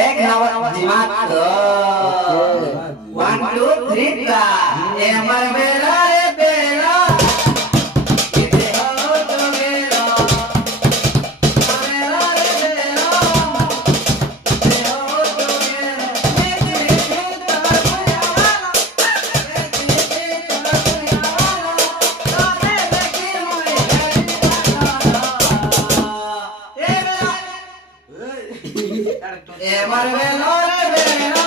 एक नंबर दिमाग तो 1 2 3 का ए मर बेला रे बेला किते हो तो मेरा मेरा रे बेला किते हो तो मेरा एक तो दुनिया तारे लगी मोए ए मर बेला रे बेला